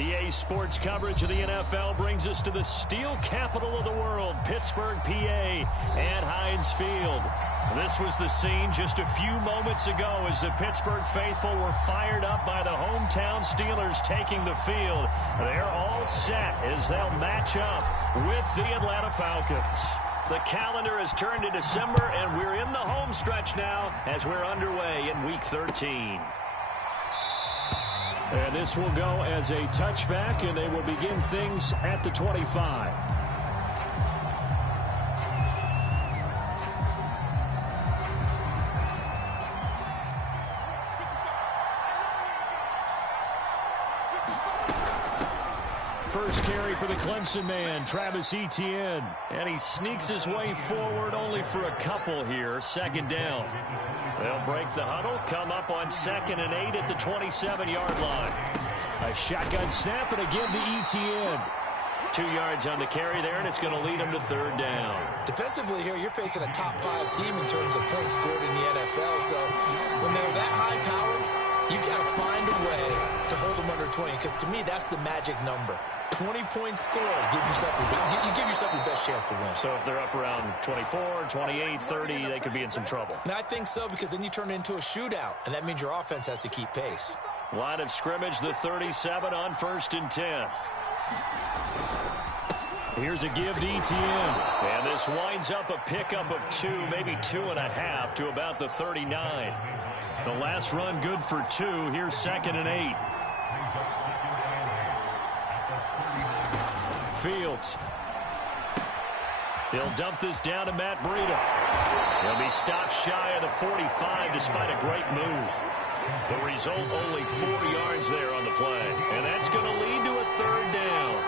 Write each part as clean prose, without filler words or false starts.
EA Sports coverage of the NFL brings us to the steel capital of the world, Pittsburgh, PA, at Heinz Field. This was the scene just a few moments ago as the Pittsburgh faithful were fired up by the hometown Steelers taking the field. They're all set as they'll match up with the Atlanta Falcons. The calendar has turned to December, and we're in the home stretch now as we're underway in Week 13. And this will go as a touchback, and they will begin things at the 25. First carry for the Clemson man, Travis Etienne. And he sneaks his way forward only for a couple here, second down. They'll break the huddle, come up on 2nd and 8 at the 27-yard line. A shotgun snap and again to Etienne. 2 yards on the carry there, and it's going to lead him to third down. Defensively here, you're facing a top-5 team in terms of points scored in the NFL. So when they're that high-powered, you've got to find a way to hold them under 20, because to me, that's the magic number. 20-point score, you give yourself your best chance to win. So if they're up around 24, 28, 30, they could be in some trouble. And I think so, because then you turn it into a shootout, and that means your offense has to keep pace. Line of scrimmage, the 37 on 1st and 10. Here's a give to Etienne. And this winds up a pickup of 2, maybe 2.5 to about the 39. The last run good for 2. Here's 2nd and 8. Fields. He'll dump this down to Matt Breida. He'll be stopped shy of the 45 despite a great move. The result, only 4 yards there on the play. And that's going to lead to a third down.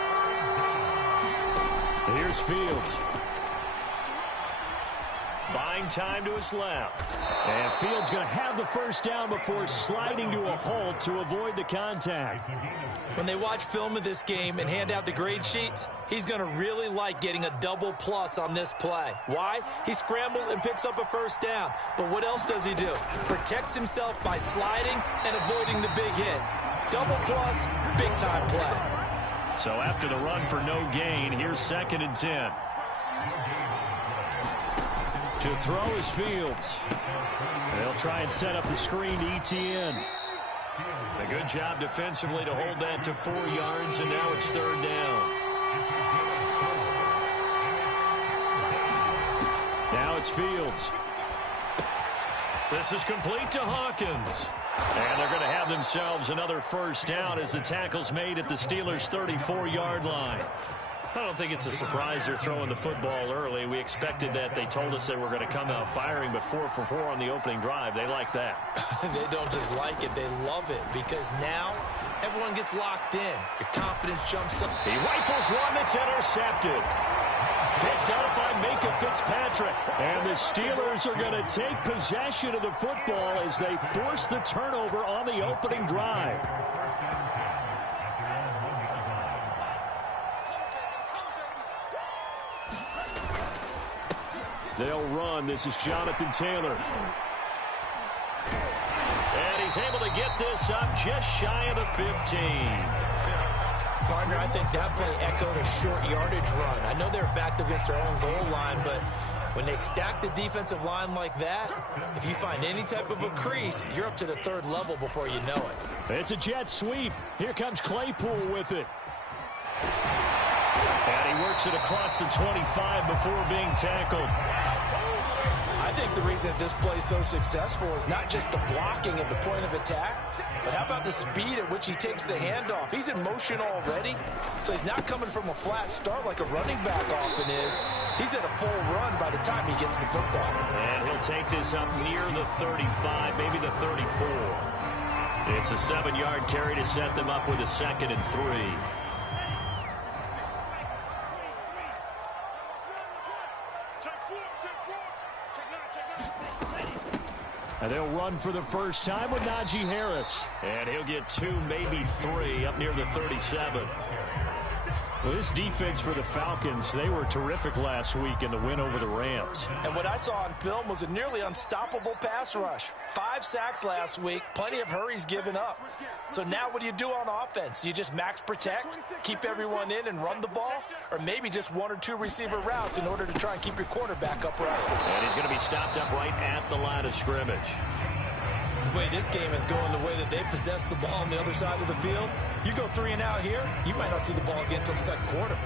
Here's Fields. Buying time to his left. And Fields going to have the first down before sliding to a halt to avoid the contact. When they watch film of this game and hand out the grade sheets, he's going to really like getting a double plus on this play. Why? He scrambles and picks up a first down. But what else does he do? Protects himself by sliding and avoiding the big hit. Double plus, big-time play. So after the run for no gain, here's 2nd and 10. To throw is Fields. They'll try and set up the screen to Etienne. A good job defensively to hold that to 4 yards, and now it's third down. Now it's Fields. This is complete to Hawkins. And they're going to have themselves another first down as the tackle's made at the Steelers' 34-yard line. I don't think it's a surprise they're throwing the football early. We expected that. They told us they were going to come out firing, but 4 for 4 on the opening drive. They like that. They don't just like it. They love it, because now everyone gets locked in. Your confidence jumps up. He rifles one that's intercepted. Picked up by Minka Fitzpatrick. And the Steelers are going to take possession of the football as they force the turnover on the opening drive. They'll run. This is Jonathan Taylor. And he's able to get this up just shy of the 15. Partner, I think that play echoed a short yardage run. I know they're backed against their own goal line, but when they stack the defensive line like that, if you find any type of a crease, you're up to the 3rd level before you know it. It's a jet sweep. Here comes Claypool with it. And he works it across the 25 before being tackled. I think the reason this play is so successful is not just the blocking at the point of attack, but how about the speed at which he takes the handoff? He's in motion already, so he's not coming from a flat start like a running back often is. He's at a full run by the time he gets the football. And he'll take this up near the 35, maybe the 34. It's a 7-yard carry to set them up with a 2nd and 3. And they'll run for the first time with Najee Harris. And he'll get 2, maybe 3, up near the 37. Well, this defense for the Falcons, they were terrific last week in the win over the Rams. And what I saw on film was a nearly unstoppable pass rush. 5 sacks last week, plenty of hurries given up. So now what do you do on offense? You just max protect, keep everyone in and run the ball, or maybe just 1 or 2 receiver routes in order to try and keep your quarterback upright. And he's going to be stopped up right at the line of scrimmage. The way this game is going, the way that they possess the ball on the other side of the field, you go 3 and out here, you might not see the ball again until the second quarter.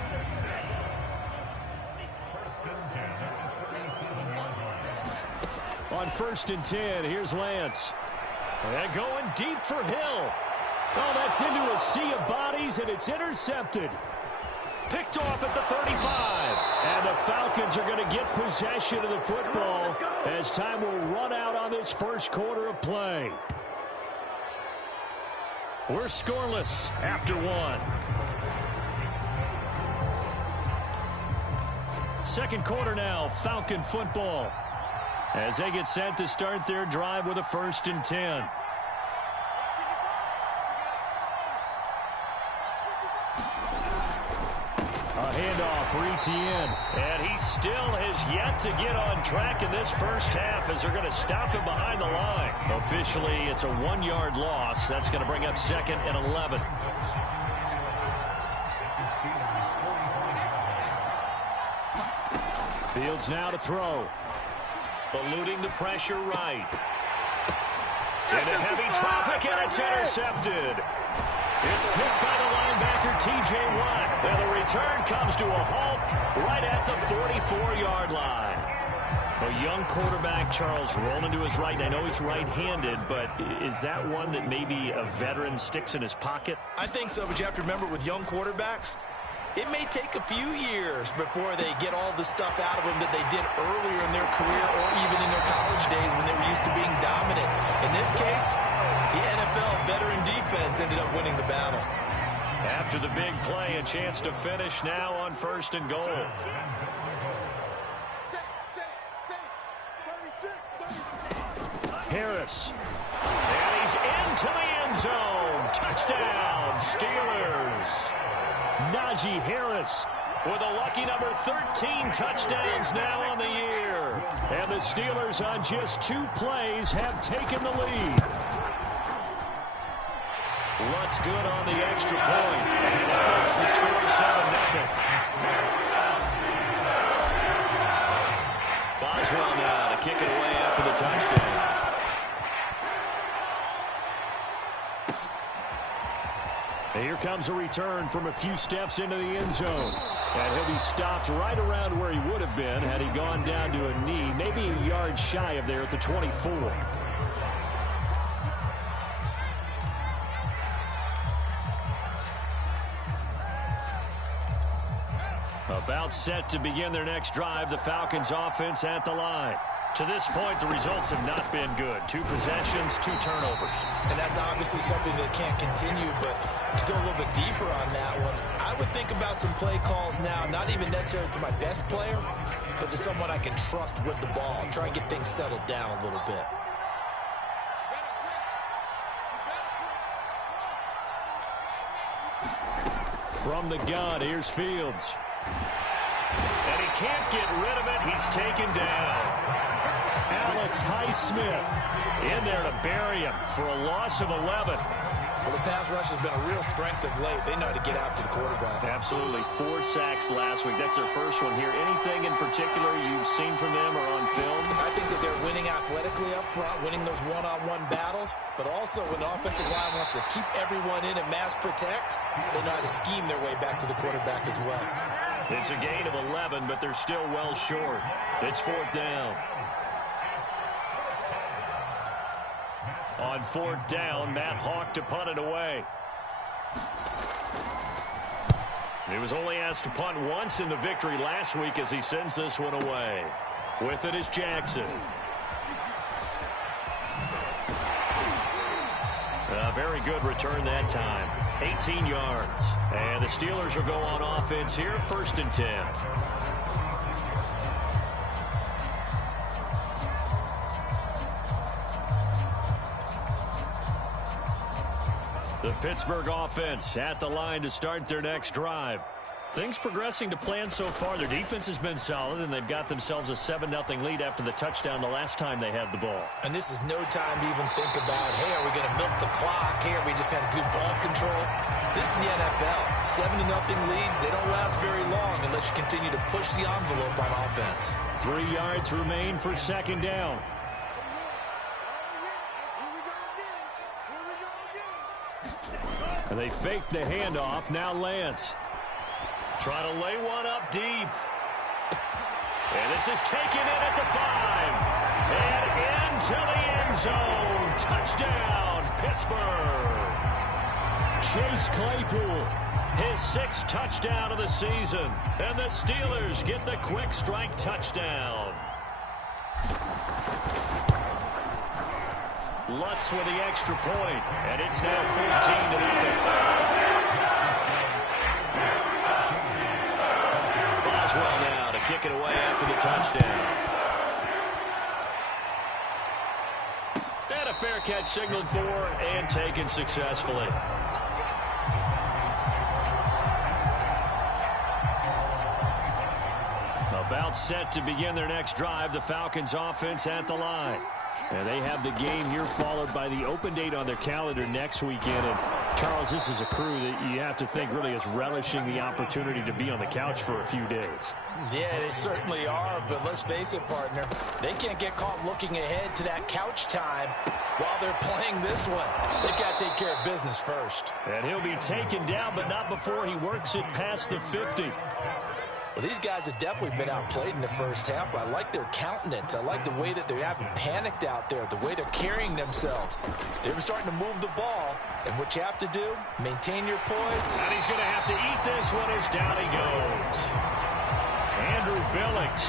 On 1st and 10, here's Lance. And going deep for Hill. Oh, that's into a sea of bodies, and it's intercepted. Picked off at the 35. And the Falcons are going to get possession of the football as time will run out on this first quarter of play. We're scoreless after 1. Second quarter now, Falcon football, as they get set to start their drive with a 1st and 10. A handoff for Etienne. And he still has yet to get on track in this first half as they're going to stop him behind the line. Officially, it's a 1-yard loss. That's going to bring up 2nd and 11. Fields now to throw. Eluding the pressure right. Into heavy traffic, and it's intercepted. It's picked by the linebacker, T.J. Watt. And the return comes to a halt right at the 44-yard line. A young quarterback, Charles, rolling to his right. And I know he's right-handed, but is that one that maybe a veteran sticks in his pocket? I think so, but you have to remember with young quarterbacks, it may take a few years before they get all the stuff out of them that they did earlier in their career or even in their college days when they were used to being dominant. In this case, the NFL veteran defense ended up winning the battle. After the big play, a chance to finish now on 1st and goal. Harris. And he's into the end zone. Touchdown, Steelers. Najee Harris with a lucky number 13 touchdowns now on the year. And the Steelers on just 2 plays have taken the lead. Lutz good on the extra point. And that makes the score 7-0. Boswell now to kick it away after the touchdown. Here comes a return from a few steps into the end zone. And he'll be stopped right around where he would have been had he gone down to a knee, maybe a yard shy of there at the 24. About set to begin their next drive, the Falcons offense at the line. To this point, the results have not been good. 2 possessions, 2 turnovers. And that's obviously something that can't continue, but to go a little bit deeper on that one, I would think about some play calls now, not even necessarily to my best player, but to someone I can trust with the ball. Try and get things settled down a little bit. From the gun, here's Fields. And he can't get rid of it. He's taken down. Alex Highsmith in there to bury him for a loss of 11. Well, the pass rush has been a real strength of late. They know how to get after the quarterback. Absolutely. 4 sacks last week. That's their first one here. Anything in particular you've seen from them or on film? I think that they're winning athletically up front, winning those one-on-one battles, but also when the offensive line wants to keep everyone in and mass protect, they know how to scheme their way back to the quarterback as well. It's a gain of 11, but they're still well short. It's 4th down. On 4th down, Matt Hawk to punt it away. He was only asked to punt once in the victory last week as he sends this one away. With it is Jackson. A very good return that time. 18 yards. And the Steelers will go on offense here, 1st and 10. The Pittsburgh offense at the line to start their next drive. Things progressing to plan so far. Their defense has been solid, and they've got themselves a 7-0 lead after the touchdown the last time they had the ball. And this is no time to even think about, hey, are we going to milk the clock? Hey, are we just going to do ball control? This is the NFL. 7-0 leads, they don't last very long unless you continue to push the envelope on offense. 3 yards remain for second down. And they fake the handoff. Now Lance. Try to lay one up deep. And this is taken in at the 5. And into the end zone. Touchdown, Pittsburgh. Chase Claypool, his 6th touchdown of the season. And the Steelers get the quick strike touchdown. Lutz with the extra point. And it's now 14-0. Boswell now to kick it away after the touchdown. And a fair catch signaled for and taken successfully. About set to begin their next drive, the Falcons offense at the line. And they have the game here followed by the open date on their calendar next weekend. And Charles, this is a crew that you have to think really is relishing the opportunity to be on the couch for a few days. Yeah, they certainly are, but let's face it, partner. They can't get caught looking ahead to that couch time while they're playing this one. They've got to take care of business first. And he'll be taken down, but not before he works it past the 50. Well, these guys have definitely been outplayed in the first half. I like their countenance. I like the way that they haven't panicked out there, the way they're carrying themselves. They're starting to move the ball, and what you have to do, maintain your poise. And he's going to have to eat this one as down he goes. Andrew Billings,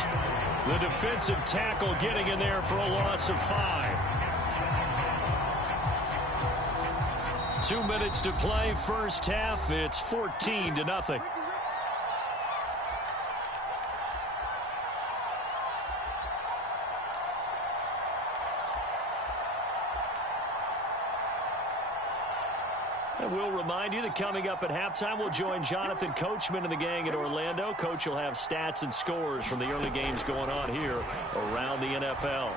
the defensive tackle, getting in there for a loss of 5. 2 minutes to play, first half. It's 14-0. And we'll remind you that coming up at halftime, we'll join Jonathan Coachman and the gang in Orlando. Coach will have stats and scores from the early games going on here around the NFL.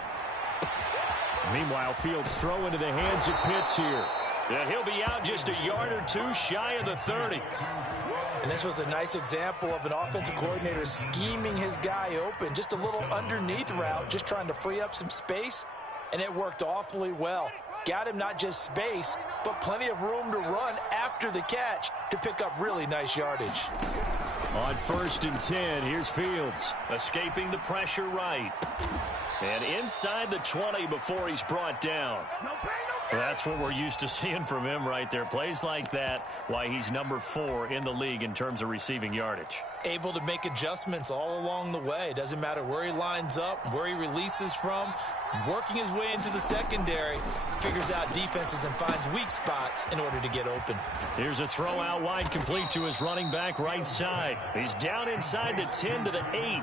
Meanwhile, Fields throw into the hands of Pitts here. And he'll be out just a yard or two shy of the 30. And this was a nice example of an offensive coordinator scheming his guy open. Just a little underneath route, just trying to free up some space. And it worked awfully well. Got him not just space, but plenty of room to run after the catch to pick up really nice yardage. On 1st and 10, here's Fields. Escaping the pressure right. And inside the 20 before he's brought down. That's what we're used to seeing from him right there. Plays like that, why he's number 4 in the league in terms of receiving yardage. Able to make adjustments all along the way. Doesn't matter where he lines up, where he releases from. Working his way into the secondary. Figures out defenses and finds weak spots in order to get open. Here's a throw out wide, complete to his running back right side. He's down inside the 10 to the 8.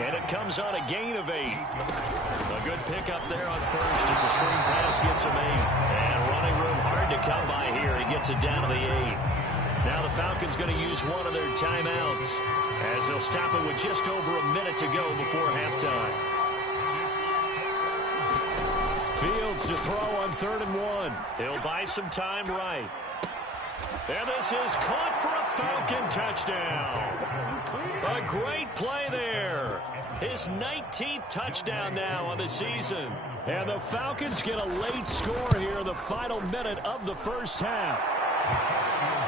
And it comes on a gain of 8. A good pickup there on first as the screen pass gets him 8. And running room hard to come by here. He gets it down to the 8. Now the Falcons going to use one of their timeouts as they'll stop it with just over a minute to go before halftime. Fields to throw on 3rd and 1. He'll buy some time right. And this is caught for a Falcon touchdown. A great play there. His 19th touchdown now on the season. And the Falcons get a late score here in the final minute of the first half.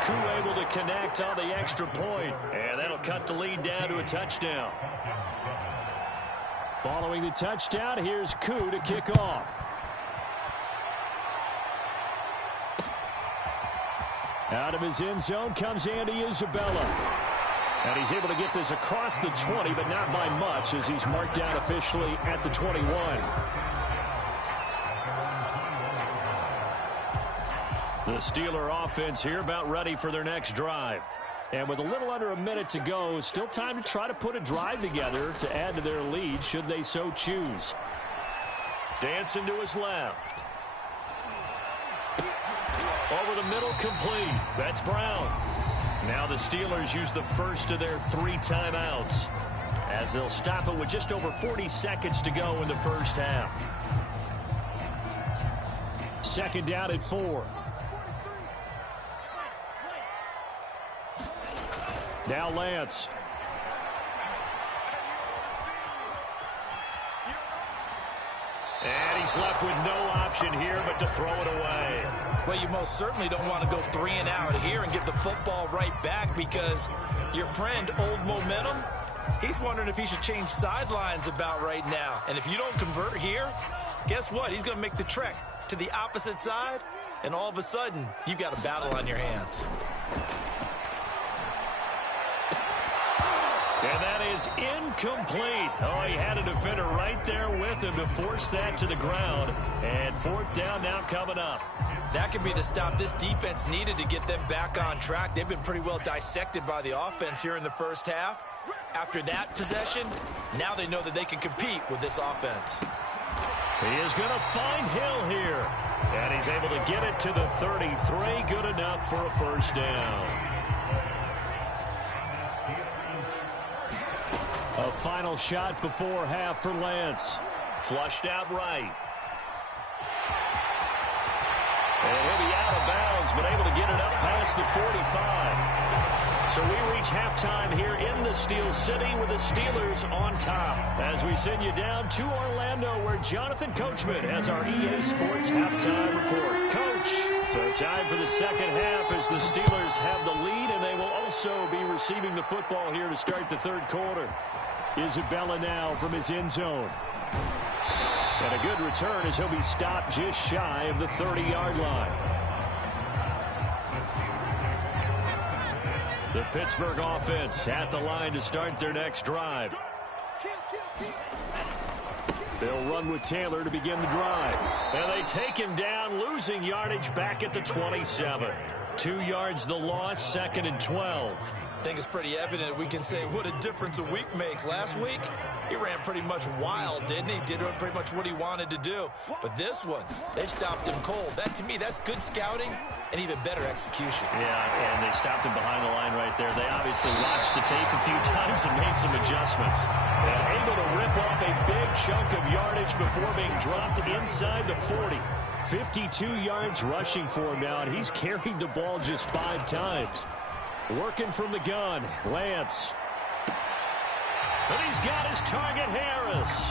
Koo able to connect on the extra point. And that'll cut the lead down to a touchdown. Following the touchdown, here's Koo to kick off. Out of his end zone comes Andy Isabella. And he's able to get this across the 20, but not by much as he's marked down officially at the 21. The Steeler offense here about ready for their next drive. And with a little under a minute to go, still time to try to put a drive together to add to their lead should they so choose. Dancing to his left. Over the middle, complete. That's Brown. Now the Steelers use the first of their 3 timeouts, as they'll stop it with just over 40 seconds to go in the first half. Second down at 4. Now Lance. And he's left with no option here but to throw it away. Well, you most certainly don't want to go 3 and out here and get the football right back, because your friend, Old Momentum, he's wondering if he should change sidelines about right now. And if you don't convert here, guess what? He's going to make the trek to the opposite side, and all of a sudden, you've got a battle on your hands. And that is incomplete. Oh, he had a defender right there with him to force that to the ground. And 4th down now coming up. That could be the stop this defense needed to get them back on track. They've been pretty well dissected by the offense here in the first half. After that possession, now they know that they can compete with this offense. He is going to find Hill here. And he's able to get it to the 33. Good enough for a first down. A final shot before half for Lance. Flushed out right. And he'll be out of bounds, but able to get it up past the 45. So we reach halftime here in the Steel City with the Steelers on top. As we send you down to Orlando, where Jonathan Coachman has our EA Sports halftime report. Coach, so time for the second half as the Steelers have the lead, and they will also be receiving the football here to start the third quarter. Isabella now from his end zone. And a good return as he'll be stopped just shy of the 30-yard line. The Pittsburgh offense at the line to start their next drive. They'll run with Taylor to begin the drive. And they take him down, losing yardage back at the 27. 2 yards the loss, 2nd and 12. I think it's pretty evident we can say what a difference a week makes. Last week, he ran pretty much wild, didn't he? Did pretty much what he wanted to do. But this one, they stopped him cold. That, to me, that's good scouting and even better execution. Yeah, and they stopped him behind the line right there. They obviously watched the tape a few times and made some adjustments. And able to rip off a big chunk of yardage before being dropped inside the 40. 52 yards rushing for him now, and he's carried the ball just 5 times. Working from the gun, Lance. And he's got his target, Harris.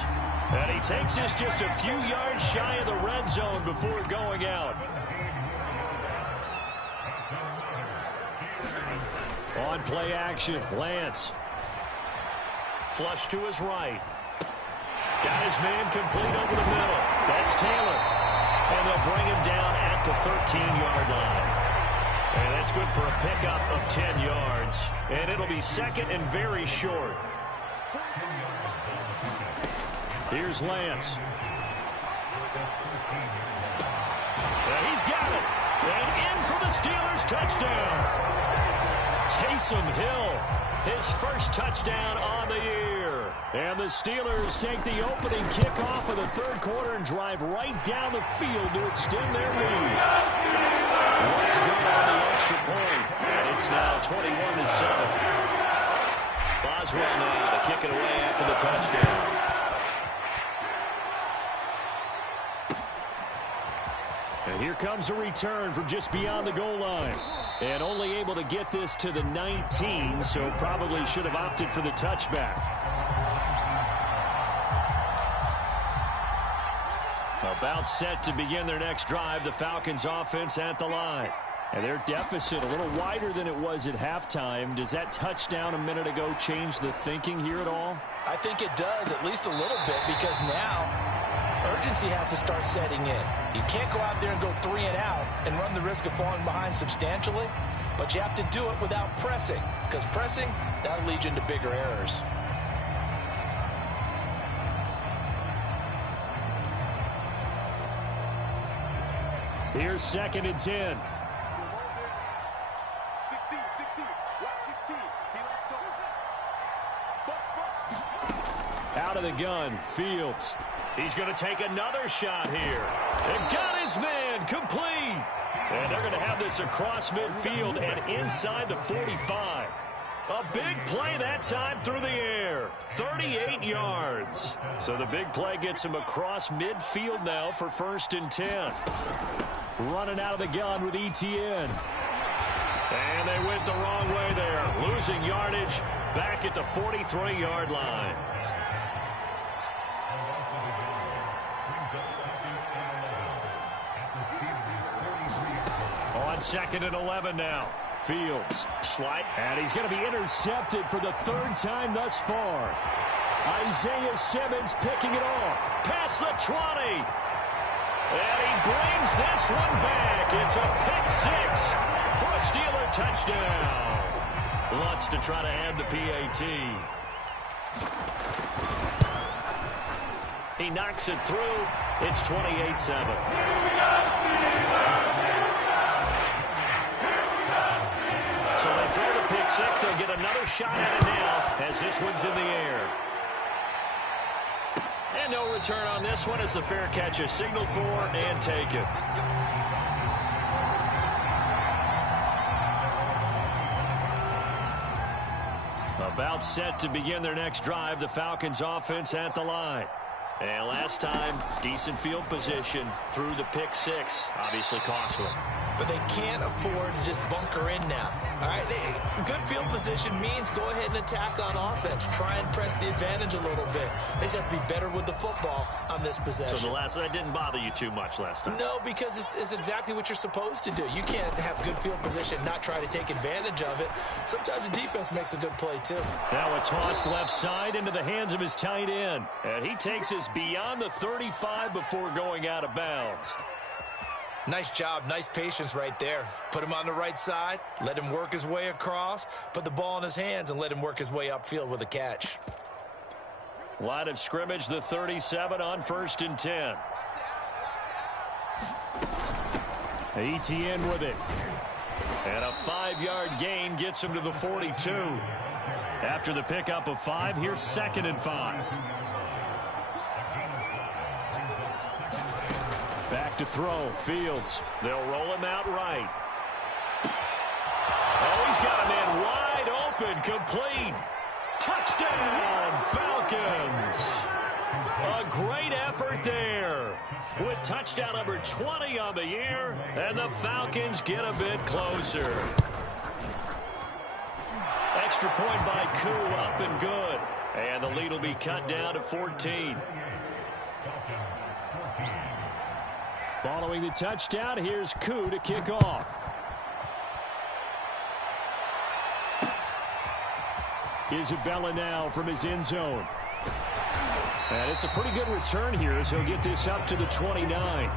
And he takes this just a few yards shy of the red zone before going out. On play action, Lance. Flush to his right. Got his man complete over the middle. That's Taylor. And they'll bring him down at the 13-yard line. And that's good for a pickup of 10 yards. And it'll be second and very short. Here's Lance. And he's got it. And in for the Steelers touchdown. Taysom Hill, his first touchdown on the year. And the Steelers take the opening kickoff of the third quarter and drive right down the field to extend their lead. Let's go on the extra point. And it's now 21-7. Boswell now to kick it away after the touchdown. And here comes a return from just beyond the goal line. And only able to get this to the 19, so probably should have opted for the touchback. About set to begin their next drive, the Falcons offense at the line. And their deficit a little wider than it was at halftime. Does that touchdown a minute ago change the thinking here at all? I think it does, at least a little bit, because now urgency has to start setting in. You can't go out there and go 3 and out and run the risk of falling behind substantially, but you have to do it without pressing, because pressing, that'll lead you into bigger errors. Here's 2nd and 10. 16. Watch 16. He lets go. Out of the gun, Fields. He's going to take another shot here. And got his man complete. And they're going to have this across midfield and inside the 45. A big play that time through the air. 38 yards. So the big play gets him across midfield now for 1st and 10. Running out of the gun with ETN. And they went the wrong way there. Losing yardage back at the 43-yard line. On 2nd and 11 now. Fields, slide, and he's going to be intercepted for the 3rd time thus far. Isaiah Simmons picking it off. Past the 20. And he brings this one back. It's a pick 6 for a Steeler touchdown. Lutz to try to add the PAT. He knocks it through. It's 28-7. So they throw the pick 6. They'll get another shot at it now as this one's in the air. And no return on this one as the fair catch is signaled for and taken. About set to begin their next drive. The Falcons offense at the line. And last time, decent field position through the pick 6. Obviously costly. But they can't afford to just bunker in now. All right, good field position means go ahead and attack on offense. Try and press the advantage a little bit. They just have to be better with the football on this possession. So that didn't bother you too much last time? No, because it's exactly what you're supposed to do. You can't have good field position, not try to take advantage of it. Sometimes the defense makes a good play, too. Now a toss left side into the hands of his tight end. And he takes us beyond the 35 before going out of bounds. Nice job, nice patience right there. Put him on the right side, let him work his way across, put the ball in his hands, and let him work his way upfield with a catch. Line of scrimmage, the 37 on 1st and 10. ETN with it. And a 5-yard gain gets him to the 42. After the pickup of 5, here's 2nd and 5. Back to throw. Fields. They'll roll him out right. Oh, he's got a man wide open. Complete. Touchdown, Falcons. A great effort there. With touchdown number 20 on the year, and the Falcons get a bit closer. Extra point by Koo, up and good. And the lead will be cut down to 14. Following the touchdown, here's Koo to kick off. Isabella now from his end zone. And it's a pretty good return here as he'll get this up to the 29.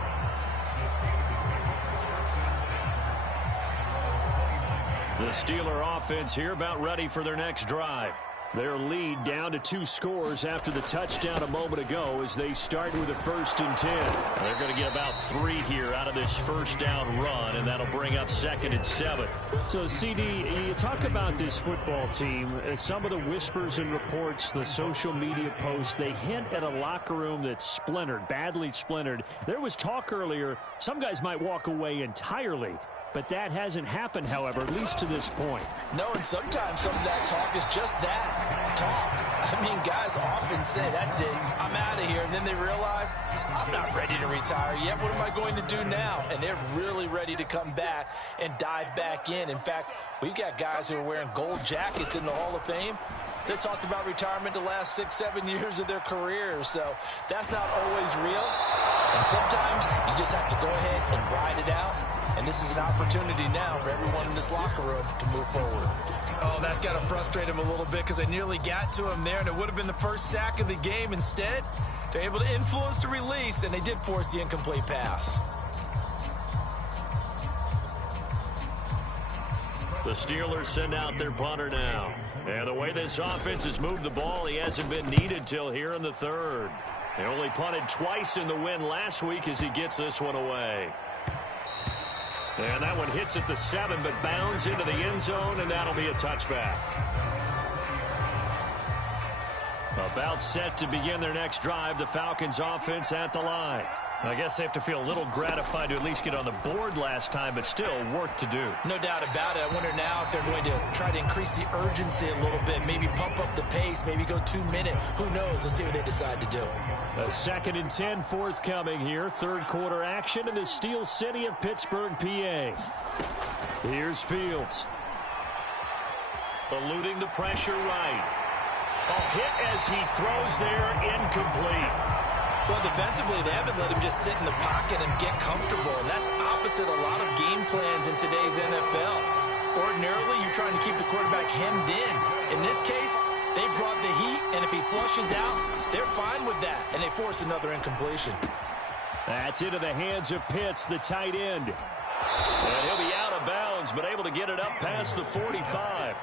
The Steeler offense here about ready for their next drive. Their lead down to 2 scores after the touchdown a moment ago as they start with a 1st and 10. They're going to get about 3 here out of this first down run, and that'll bring up 2nd and 7. So, CD, you talk about this football team. Some of the whispers and reports, the social media posts, they hint at a locker room that's splintered, badly splintered. There was talk earlier, some guys might walk away entirely. But that hasn't happened, however, at least to this point. No, and sometimes some of that talk is just that, talk. I mean, guys often say, that's it, I'm out of here. And then they realize, I'm not ready to retire yet. What am I going to do now? And they're really ready to come back and dive back in. In fact, we've got guys who are wearing gold jackets in the Hall of Fame. They talked about retirement the last 6-7 years of their careers. So that's not always real. And sometimes you just have to go ahead and ride it out. And this is an opportunity now for everyone in this locker room to move forward. Oh, that's got to frustrate him a little bit because they nearly got to him there, and it would have been the first sack of the game. Instead, they're able to influence the release, and they did force the incomplete pass. The Steelers send out their punter now. And the way this offense has moved the ball, he hasn't been needed till here in the 3rd. They only punted twice in the win last week as he gets this one away. And that one hits at the 7, but bounds into the end zone, and that'll be a touchback. A About set to begin their next drive, the Falcons offense at the line. I guess they have to feel a little gratified to at least get on the board last time, but still work to do. No doubt about it. I wonder now if they're going to try to increase the urgency a little bit, maybe pump up the pace, maybe go 2 minute. Who knows? Let's see what they decide to do. A 2nd and 10 forthcoming here. Third quarter action in the Steel City of Pittsburgh, PA. Here's Fields. Eluding the pressure right. A hit as he throws there, incomplete. Well, defensively, they haven't let him just sit in the pocket and get comfortable, and that's opposite a lot of game plans in today's NFL. Ordinarily, you're trying to keep the quarterback hemmed in. In this case, they brought the heat, and if he flushes out, they're fine with that, and they force another incompletion. That's into the hands of Pitts, the tight end. And he'll be out of bounds, but able to get it up past the 45.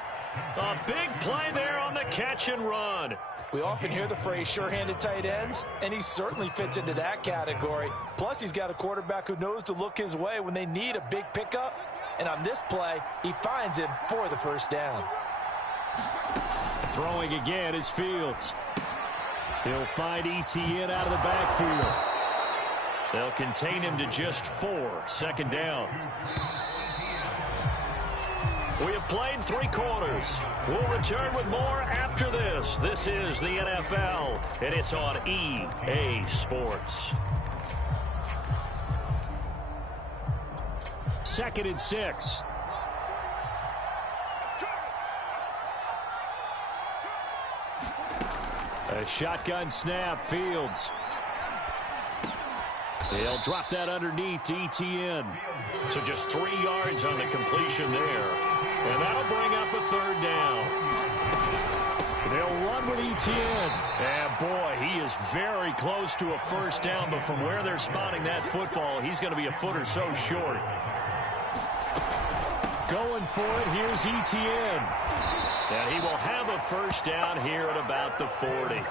A big play there on the catch and run. We often hear the phrase sure-handed tight ends, and he certainly fits into that category. Plus, he's got a quarterback who knows to look his way when they need a big pickup. And on this play, he finds him for the first down. Throwing again is Fields. He'll find Etienne out of the backfield. They'll contain him to just 4. Second down. We have played 3 quarters. We'll return with more after this. This is the NFL, and it's on EA Sports. 2nd and 6. A shotgun snap, Fields. They'll drop that underneath to Etienne. So just 3 yards on the completion there. And that'll bring up a 3rd down. They'll run with Etienne. And boy, he is very close to a first down, but from where they're spotting that football, he's going to be a foot or so short. Going for it, here's Etienne. And he will have a first down here at about the 40.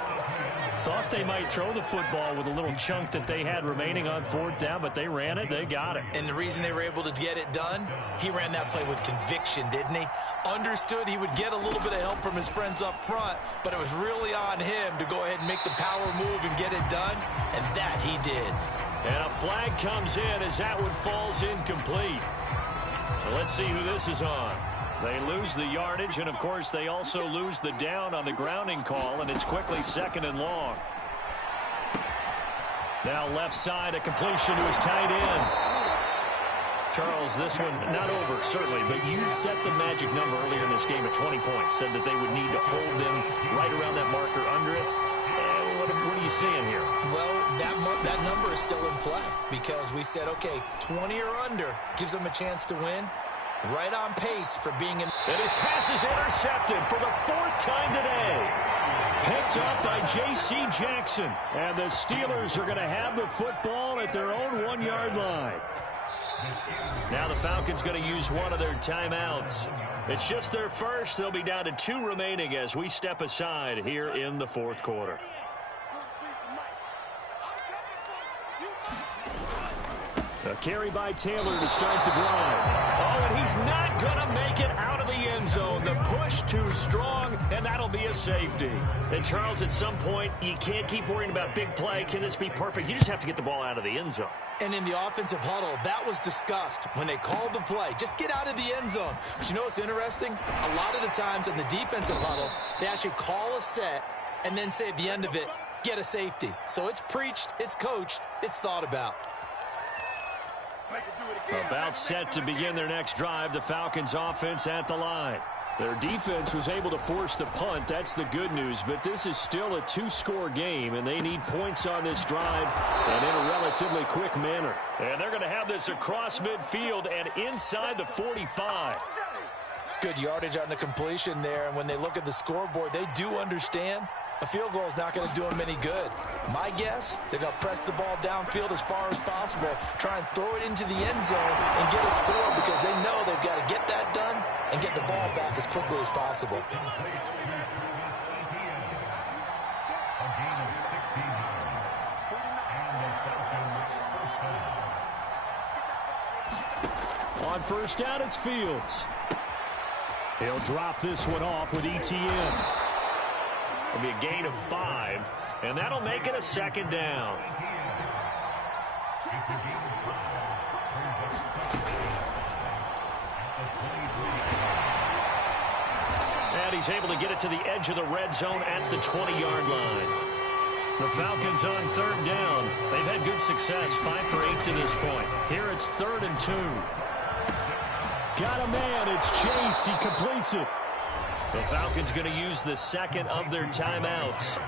Thought they might throw the football with a little chunk that they had remaining on 4th down, but they ran it, they got it. And the reason they were able to get it done, he ran that play with conviction, didn't he? Understood he would get a little bit of help from his friends up front, but it was really on him to go ahead and make the power move and get it done, and that he did. And a flag comes in as that one falls incomplete. Well, let's see who this is on. They lose the yardage, and, of course, they also lose the down on the grounding call, and it's quickly 2nd and long. Now left side, a completion to his tight end. Charles, this one not over, certainly, but you set the magic number earlier in this game at 20 points, said that they would need to hold them right around that marker under it. What are you seeing here? Well, that number is still in play because we said, okay, 20 or under gives them a chance to win. Right on pace for being in. And his pass is intercepted for the 4th time today. Picked up by J.C. Jackson. And the Steelers are going to have the football at their own 1-yard line. Now the Falcons going to use one of their timeouts. It's just their first. They'll be down to 2 remaining as we step aside here in the 4th quarter. A carry by Taylor to start the drive. Oh, and he's not going to make it out of the end zone. The push too strong, and that'll be a safety. And, Charles, at some point, you can't keep worrying about big play. Can this be perfect? You just have to get the ball out of the end zone. And in the offensive huddle, that was discussed when they called the play. Just get out of the end zone. But you know what's interesting? A lot of the times in the defensive huddle, they actually call a set and then say at the end of it, get a safety. So it's preached, it's coached, it's thought about. About set to begin their next drive, the Falcons offense at the line. Their defense was able to force the punt. That's the good news, but this is still a 2-score game, and they need points on this drive and in a relatively quick manner. And they're going to have this across midfield and inside the 45. Good yardage on the completion there, and when they look at the scoreboard, they do understand a field goal is not going to do them any good. My guess, they're going to press the ball downfield as far as possible, try and throw it into the end zone and get a score because they know they've got to get that done and get the ball back as quickly as possible. On first down, it's Fields. He'll drop this one off with Etienne. It'll be a gain of 5, and that'll make it a second down. And he's able to get it to the edge of the red zone at the 20-yard line. The Falcons on third down. They've had good success, 5 for 8 to this point. Here it's 3rd and 2. Got a man. It's Chase. He completes it. The Falcons going to use the second of their timeouts.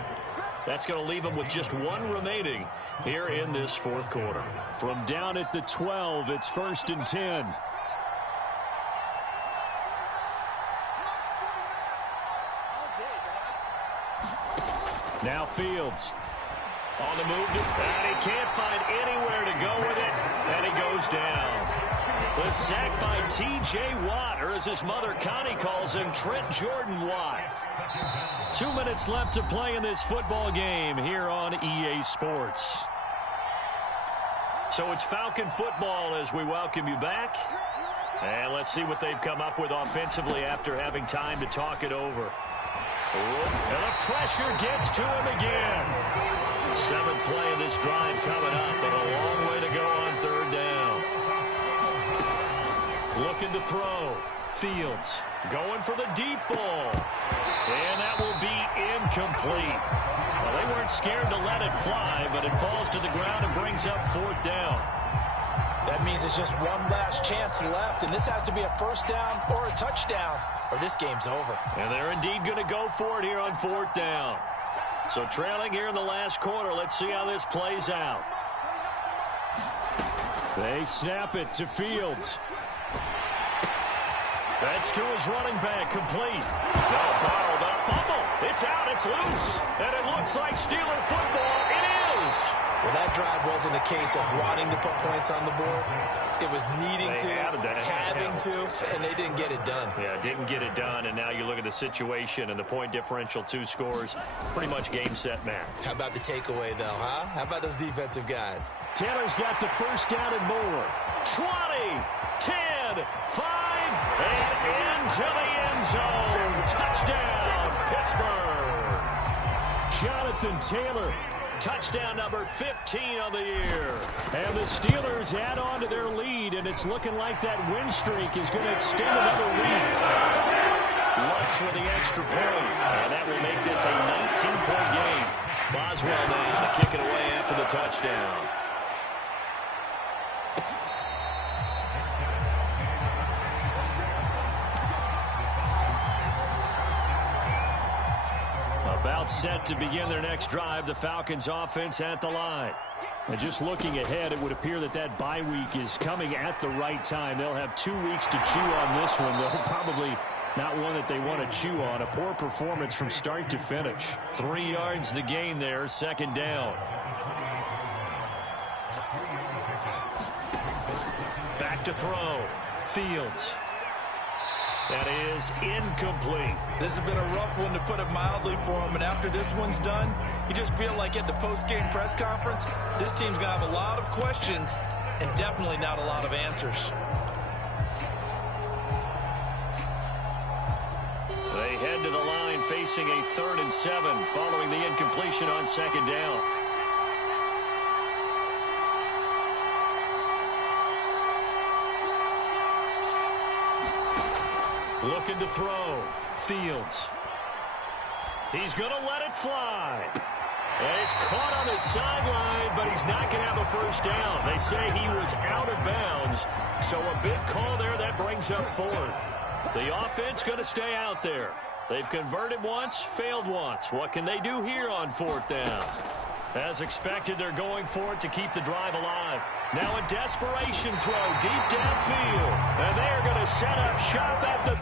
That's going to leave them with just 1 remaining here in this fourth quarter. From down at the 12, it's 1st and 10. Now Fields. On the move, and he can't find anywhere to go with it, and he goes down. The sack by T.J. Watt, or as his mother Connie calls him, Trent Jordan Watt. 2 minutes left to play in this football game here on EA Sports. So it's Falcon football as we welcome you back. And let's see what they've come up with offensively after having time to talk it over. And the pressure gets to him again. 7th play of this drive coming up, but a long way to go on third down. Looking to throw. Fields going for the deep ball. And that will be incomplete. Well, they weren't scared to let it fly, but it falls to the ground and brings up 4th down. That means it's just one last chance left, and this has to be a 1st down or a touchdown, or this game's over. And they're indeed going to go for it here on 4th down. So trailing here in the last quarter, let's see how this plays out. They snap it to Fields. That's to his running back, complete. No, borrowed up, fumble. It's out, it's loose. And it looks like Steeler football. It is. Well, that drive wasn't a case of wanting to put points on the board. It was needing to, having to, and they didn't get it done. Yeah, didn't get it done, and now you look at the situation and the point differential, 2 scores, pretty much game, set, match. How about the takeaway, though, huh? How about those defensive guys? Taylor's got the 1st down and more. 20, 10, 5, and into the end zone. Touchdown, Pittsburgh. Jonathan Taylor. Touchdown number 15 of the year. And the Steelers add on to their lead, and it's looking like that win streak is going to extend another week. Lutz for the extra point, and that will make this a 19-point game. Boswell now to kick it away after the touchdown. About set to begin their next drive, the Falcons offense at the line. And just looking ahead, it would appear that that bye week is coming at the right time. They'll have 2 weeks to chew on this one, though probably not one that they want to chew on. A poor performance from start to finish. 3 yards the gain there, 2nd down. Back to throw. Fields. That is incomplete. This has been a rough one, to put it mildly, for him. And after this one's done, you just feel like at the post-game press conference, this team's going to have a lot of questions and definitely not a lot of answers. They head to the line facing a 3rd and 7 following the incompletion on 2nd down. Looking to throw. Fields. He's going to let it fly. And he's caught on his sideline, but he's not going to have a 1st down. They say he was out of bounds. So a big call there that brings up 4th. The offense going to stay out there. They've converted once, failed once. What can they do here on 4th down? As expected, they're going for it to keep the drive alive. Now a desperation throw deep downfield. And they are going to set up shop at the